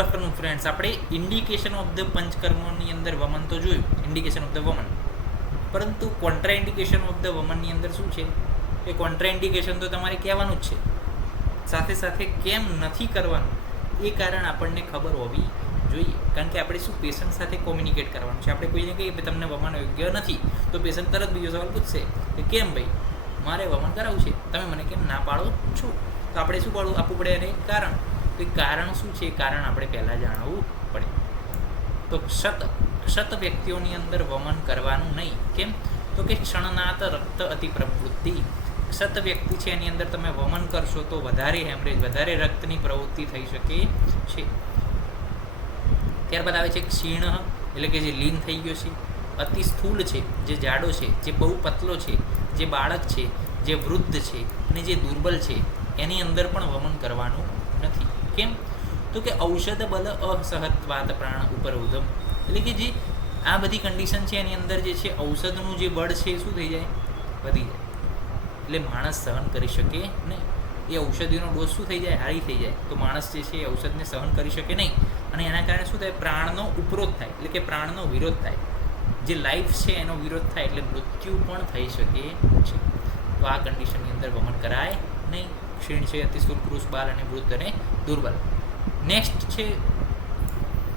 Good afternoon friends. આપણે indication of the પંચકર્મની અંદર વમન તો જોયું, ઇન્ડિકેશન ઓફ ધ વમન, પરંતુ કોન્ટ્રા ઇન્ડિકેશન ઓફ ધ વમનની અંદર શું છે? એ કોન્ટ્રા ઇન્ડિકેશન તો તમારે કહેવાનું જ છે, સાથે સાથે કેમ નથી કરવાનું એ કારણ આપણને ખબર હોવી જોઈએ. કારણ કે આપણે શું પેશન્ટ સાથે કોમ્યુનિકેટ કરવાનું છે. આપણે કોઈને કહીએ કે તમને વમન યોગ્ય નથી, તો પેશન્ટ તરત બીજો સવાલ પૂછશે કે કેમ ભાઈ મારે વમન કરાવવું છે, તમે મને કેમ ના પાડો છો? તો આપણે શું આપવું પડે એને કારણ. તો કારણ શું છે? કારણ આપણે પહેલાં જાણવું પડે. તો ક્ષત વ્યક્તિઓની અંદર વમન કરવાનું નહીં. કેમ? તો કે ક્ષણનાત રક્ત અતિ પ્રવૃત્તિ. ક્ષત વ્યક્તિ છે એની અંદર તમે વમન કરશો તો વધારે હેમરેજ, વધારે રક્તની પ્રવૃત્તિ થઈ શકે છે. ત્યારબાદ આવે છે ક્ષીણ, એટલે કે જે લીન થઈ ગયો છે. અતિ સ્થૂલ છે, જે જાડો છે, જે બહુ પતલો છે, જે બાળક છે, જે વૃદ્ધ છે અને જે દુર્બલ છે, એની અંદર પણ વમન કરવાનું નથી. કેમ? તો કે ઔષધ બલ અસહત્વાત પ્રાણ ઉપર ઉધમ, એટલે કે જે આ બધી કન્ડિશન છે એની અંદર જે છે ઔષધનું જે બળ છે શું થઈ જાય? વધી જાય. એટલે માણસ સહન કરી શકે નહીં. એ ઔષધિનો ડોઝ શું થઈ જાય? હારી થઈ જાય. તો માણસ જે છે એ ઔષધને સહન કરી શકે નહીં અને એના કારણે શું થાય? પ્રાણનો ઉપરોધ થાય, એટલે કે પ્રાણનો વિરોધ થાય. જે લાઈફ છે એનો વિરોધ થાય એટલે મૃત્યુ પણ થઈ શકે છે. તો આ કન્ડિશનની અંદર વમન કરાય નહીં. ક્ષીણ છે, અતિસ્થૂલ, પુરુષ, બાલ અને વૃદ્ધ અને દુર્બલ. નેક્સ્ટ છે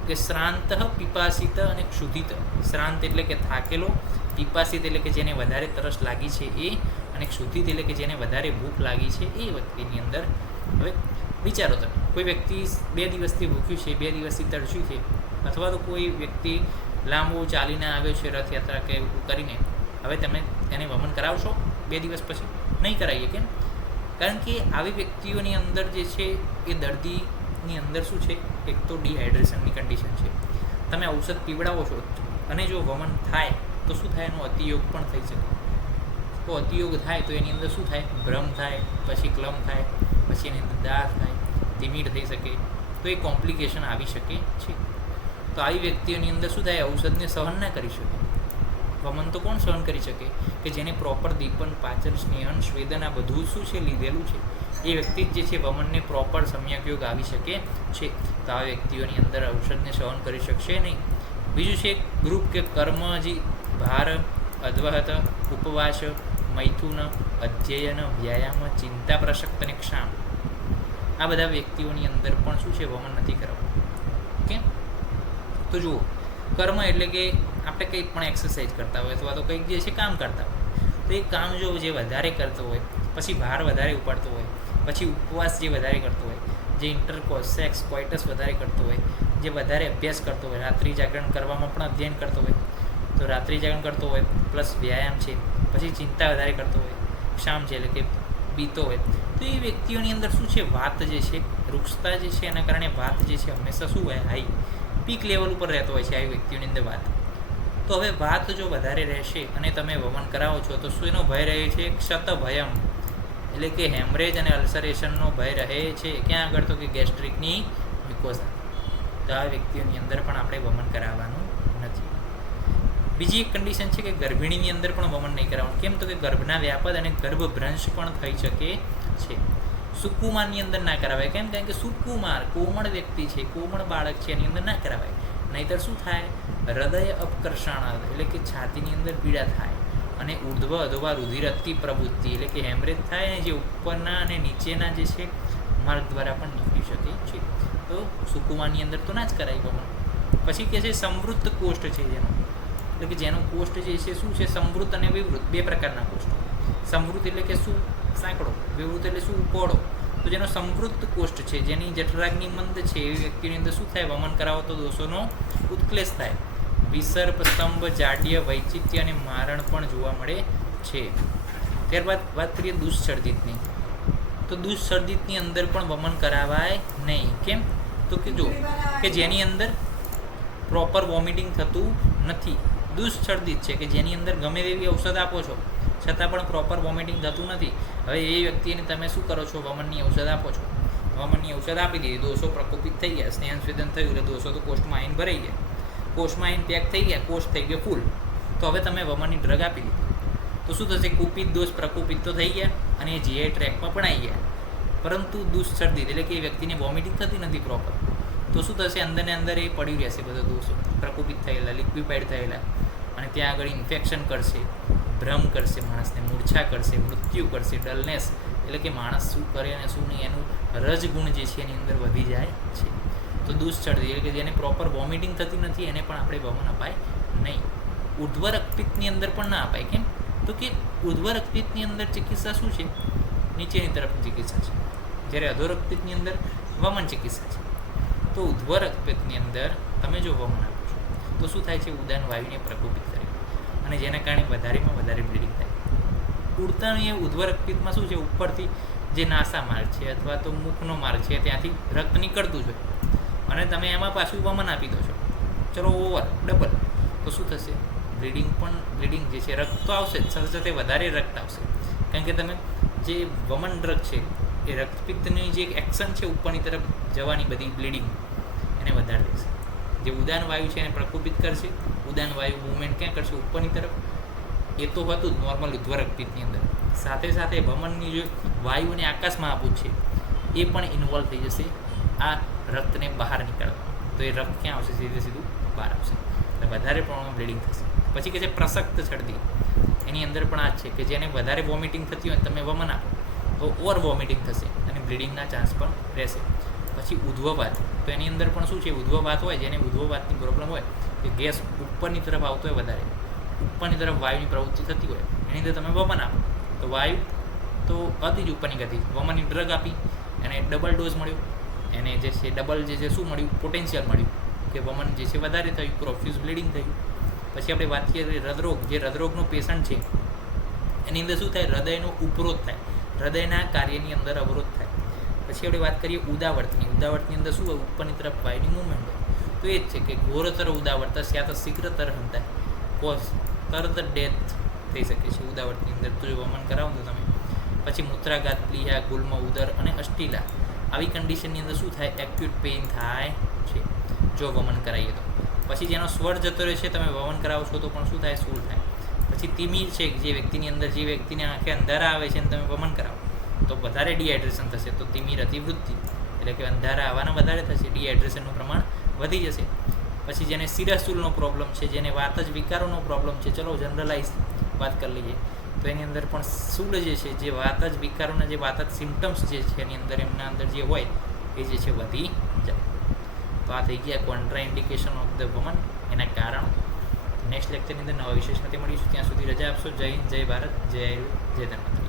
કે શ્રાંત, પિપાસિત અને ક્ષુધિત. શ્રાંત એટલે કે થાકેલો, પિપાસિત એટલે કે જેને વધારે તરસ લાગી છે એ, અને ક્ષુધિત એટલે કે જેને વધારે ભૂખ લાગી છે એ વ્યક્તિની અંદર. હવે વિચારો તમે, કોઈ વ્યક્તિ 2 દિવસથી ભૂખ્યું છે, 2 દિવસથી તરસ્યું છે, અથવા તો કોઈ વ્યક્તિ લાંબુ ચાલીને આવ્યો છે રથયાત્રા કે એવું કરીને, હવે તમે એને વમન કરાવશો 2 દિવસ પછી? નહીં કરાવીએ. કેમ? કારણ કે આવી વ્યક્તિઓની અંદર જે છે એ દર્દીની અંદર શું છે? એક તો ડિહાઇડ્રેશનની કન્ડિશન છે. તમે ઔષધ પીવડાવો છો અને જો વમન થાય તો શું થાય? એનો અતિયોગ પણ થઈ શકે. તો અતિયોગ થાય તો એની અંદર શું થાય? ભ્રમ થાય, પછી ક્લમ થાય, પછી એની અંદર દાઢ થાય, તિમીર થઈ શકે. તો એ કોમ્પ્લિકેશન આવી શકે છે. તો આવી વ્યક્તિઓની અંદર શું થાય? ઔષધને સહન ના કરી શકે. વમન તો કોણ સહન કરી શકે? કે જેને પ્રોપર દીપન, પાચન, સ્નેહન, સ્વેદન આ બધું શું છે લીધેલું છે, એ વ્યક્તિ જે છે વમનને પ્રોપર સમ્યકયોગ આવી શકે છે. તો આ વ્યક્તિઓની અંદર ઔષધને સહન કરી શકશે નહીં. બીજું છે ગ્રુપ કે કર્મજી, ભાર, અદ્વહત, ઉપવાસ, મૈથુન, અધ્યયન, વ્યાયામ, ચિંતા પ્રસક્ત અને ક્ષામ. આ બધા વ્યક્તિઓની અંદર પણ શું છે? વમન નથી કરવું. કેમ? તો જુઓ, કર્મ એટલે કે આપણે કંઈક પણ એક્સરસાઇઝ કરતા હોય અથવા તો કંઈક જે છે કામ કરતા હોય, તો એ કામ જો જે વધારે કરતો હોય, પછી ભાર વધારે ઉપાડતો હોય, પછી ઉપવાસ જે વધારે કરતો હોય, જે ઇન્ટરકોર્સ, સેક્સ, કોઇટસ વધારે કરતો હોય, જે વધારે અભ્યાસ કરતો હોય, રાત્રિ જાગરણ કરવામાં પણ અધ્યયન કરતો હોય, તો રાત્રિ જાગરણ કરતો હોય પ્લસ વ્યાયામ છે, પછી ચિંતા વધારે કરતો હોય, ક્ષામ છે એટલે કે પીતો હોય, તો એ વ્યક્તિઓની અંદર શું છે? વાત જે છે, વૃક્ષતા જે છે એના કારણે વાત જે છે હંમેશા શું હોય? હાઈ પીક લેવલ ઉપર રહેતો હોય છે આવી વ્યક્તિઓની અંદર વાત. તો હવે વાત જો વધારે રહેશે અને તમે વમન કરાવો છો તો શું એનો ભય રહે છે? ક્ષત ભયમ, એટલે કે હેમરેજ અને અલ્સરેશનનો ભય રહે છે. ક્યાં આગળ? તો કે ગેસ્ટ્રિકની મ્યુકોઝા. તો આ વ્યક્તિઓની અંદર પણ આપણે વમન કરાવવાનું નથી. બીજી એક કન્ડિશન છે કે ગર્ભિણીની અંદર પણ વમન નહીં કરાવવાનું. કેમ? તો કે ગર્ભના વ્યાપદ અને ગર્ભભ્રંશ પણ થઈ શકે છે. સુકુમારની અંદર ના કરાવાય. કેમ? કારણ કે સુકુમાર કોમળ વ્યક્તિ છે, કોમળ બાળક છે, એની અંદર ના કરાવાય. નહીંતર શું થાય? હૃદય અપકર્ષણ, એટલે કે છાતીની અંદર પીડા થાય, અને ઉર્ધ્વ અધવા રુધિર અતિ પ્રવૃત્તિ, એટલે કે હેમરેજ થાય, અને જે ઉપરના અને નીચેના જે છે માર્ગ દ્વારા પણ નીકળી શકે છે. તો સુકુમારની અંદર તો ના જ કરાય વમન. પછી કે છે સમૃદ્ધ કોષ્ઠ છે જેનો, એટલે કે જેનો કોષ્ઠ જે છે શું છે? સમૃદ્ધ અને વિવૃત, 2 પ્રકારના કોષ્ઠ. સમૃદ્ધ એટલે કે શું? સાંકડો. વિવૃત એટલે શું? પહોળો. તો જેનો સમૃદ્ધ કોષ્ઠ છે, જેની જઠરાગ્નિ મંદ છે, એવી વ્યક્તિની અંદર શું થાય? વમન કરાવો તો દોષોનો ઉત્ક્લેશ થાય. વિસર્પ, સ્તંભ, જાડ્ય, વૈચિત્ય અને મારણ પણ જોવા મળે છે. ત્યારબાદ વાત કરીએ દુઃસર્જિતની. તો દુઃસર્જિતની અંદર પણ વમન કરાવાય નહીં. કેમ? તો કે જો કે જેની અંદર પ્રોપર વોમિટિંગ થતું નથી. દુઃસર્જિત છે કે જેની અંદર ગમે તેવી ઔષધ આપો છો છતાં પણ પ્રોપર વોમિટિંગ થતું નથી. હવે એ વ્યક્તિને તમે શું કરો છો? વમનની ઔષધ આપો છો. વમનની ઔષધ આપી દીધી, દોષો પ્રકોપિત થઈ ગયા, સ્નેહન સ્વેદન થયું એટલે દોષો તો કોષમાં આવીને ભરાઈ ગયા, કોષમાં આવીને પેક થઈ ગયા, કોષ થઈ ગયો ફૂલ. તો હવે તમે વમનની ડ્રગ આપી દીધી તો શું થશે? કુપિત દોષ પ્રકોપિત તો થઈ ગયા અને એ જીઆઈ ટ્રેકમાં પણ આવી ગયા, પરંતુ દુઃસર્જિત એટલે કે એ વ્યક્તિને વોમિટિંગ થતી નથી પ્રોપર. તો શું થશે, અંદર ને અંદર એ પડ્યું રહેશે બધા દોષો, પ્રકોપિત થયેલા, લિક્વિફાઈડ થયેલા, અને ત્યાં આગળ ઇન્ફેક્શન કરશે, ભ્રમ કરશે, માણસને મૂર્છા કરશે, મૃત્યુ કરશે, ડલનેસ, એટલે કે માણસ શું કરે અને શું નહીં એનું રજગુણ જે છે એની અંદર વધી જાય છે. તો દુષ્ચર્દી એટલે કે જેને પ્રોપર વોમિટિંગ થતી નથી એને પણ આપણે વમન અપાય નહીં. ઉર્ધ્વ રક્તપિત્તની અંદર પણ ના અપાય. કેમ? તો કે ઉર્ધ્વ રક્તપિત્તની અંદર ચિકિત્સા શું છે? નીચેની તરફની ચિકિત્સા છે, જ્યારે અધો રક્તપિત્તની અંદર વમન ચિકિત્સા છે. તો ઉર્ધ્વ રક્તપિત્તની અંદર તમે જો વમન આપો છો તો શું થાય છે, ઉદાન વાયુને પ્રકોપિત કરે અને જેના કારણે વધારેમાં વધારે બ્લીડિંગ થાય. ઉડતાણીય ઉર્ધ્વ રક્તપિત્તમાં શું છે, ઉપરથી જે નાસા માર્ગ છે અથવા તો મુખનો માર્ગ છે ત્યાંથી રક્ત નીકળતું છે અને તમે એમાં પાછું વમન આપી દો છો, ચલો ઓવર ડબલ, તો શું થશે, બ્લીડિંગ જે છે, રક્ત તો આવશે જ, સાથે સાથે વધારે રક્ત આવશે. કારણ કે તમે જે વમન ડ્રગ છે એ રક્તપિત્તની જે એક્શન છે ઉપરની તરફ જવાની બધી બ્લીડિંગ એને વધારે દેશે. જે ઉદાન વાયુ છે એને પ્રકોપિત કરશે, ઉદાન વાયુ મૂવમેન્ટ ક્યાં કરશે, ઉપરની તરફ. એ તો હતું જ નોર્મલ ઉર્ધ્વ રક્તપિત્તની અંદર. સાથે સાથે વમનની જે વાયુને આકાશમાં આપવું છે એ પણ ઇન્વોલ્વ થઈ જશે આ રક્તને બહાર નીકળવામાં. તો એ રક્ત ક્યાં આવશે, સીધું બહાર આવશે, એટલે વધારે પ્રમાણમાં બ્લીડિંગ થશે. પછી કે છે પ્રસક્ત શરદી, એની અંદર પણ આ જ છે કે જેને વધારે વોમિટિંગ થતી હોય તમે વમન આપો તો ઓવર વોમિટિંગ થશે અને બ્લીડિંગના ચાન્સ પણ રહેશે. પછી ઉદ્ધવવાત, તો એની અંદર પણ શું છે, ઉદ્ધવવાત હોય, જેને ઉદ્ધવવાતની પ્રોબ્લેમ હોય કે ગેસ ઉપરની તરફ આવતો હોય વધારે, ઉપરની તરફ વાયુની પ્રવૃત્તિ થતી હોય, એની અંદર તમે વમન આપો તો વાયુ તો હતી જ ઉપરની ગતિ, વમનની ડ્રગ આપી એને ડબલ ડોઝ મળ્યો, એને જે છે ડબલ જે છે શું મળ્યું, પોટેન્શિયલ મળ્યું કે વમન જે છે વધારે થયું, પ્રોફ્યુઝ બ્લીડિંગ થયું. પછી આપણે વાત કરીએ હૃદરોગ, જે હૃદરોગનો પેશન્ટ છે એની અંદર શું થાય, હૃદયનો ઉપરોધ થાય, હૃદયના કાર્યની અંદર અવરોધ થાય. પછી આપણે વાત કરીએ ઉદાવર્તની અંદર શું હોય, ઉપરની તરફ વાયુની મૂવમેન્ટ હોય. તો એ જ છે કે ઘોરતર ઉદાવર્ત યા તો શીઘ્રતર હંતા, કોઝ તરત ડેથ થઈ શકે છે ઉદાવર્તની અંદર તો જો વમન કરાવો તો તમે. પછી મૂત્રાઘાત, પ્લીહા, ગુલ્મ, ઉદર અને અષ્ટિલા, આવી કન્ડિશનની અંદર શું થાય, એક્યુટ પેઇન થાય છે જો વમન કરાવીએ તો. પછી જેનો સ્વર જતો રહે છે તમે વમન કરાવો છો તો પણ શું થાય, સૂળ થાય. પછી તિમિર છે, જે વ્યક્તિની અંદર જે વ્યક્તિને આંખે અંધારા આવે છે અને તમે વમન કરાવો તો વધારે ડિહાઇડ્રેશન થશે, તો તિમિર અતિવૃત્તિ એટલે કે અંધારા આવવાના વધારે થશે, ડિહાઇડ્રેશનનું પ્રમાણ વધી જશે. પછી જેને શિરાશૂલનો પ્રોબ્લેમ છે, જેને વાત જ વિકારોનો પ્રોબ્લેમ છે, ચલો જનરલાઇઝ વાત કરી લઈએ તો એની અંદર પણ શૂળ જે છે, જે વાત જ વિકારોના જે વાત જ સિમ્ટમ્સ જે છે એની અંદર એમના અંદર જે હોય એ જે છે વધી જાય. તો આ થઈ ગયા કોન્ટ્રા ઇન્ડિકેશન ઓફ ધ વમન, એના કારણો. નેક્સ્ટ લેક્ચરની અંદર નવા વિષય સાથે મળીશું, ત્યાં સુધી રજા આપશો. જય હિન્દ, જય ભારત, જય આયુર્વેદ, જય ધર્મ.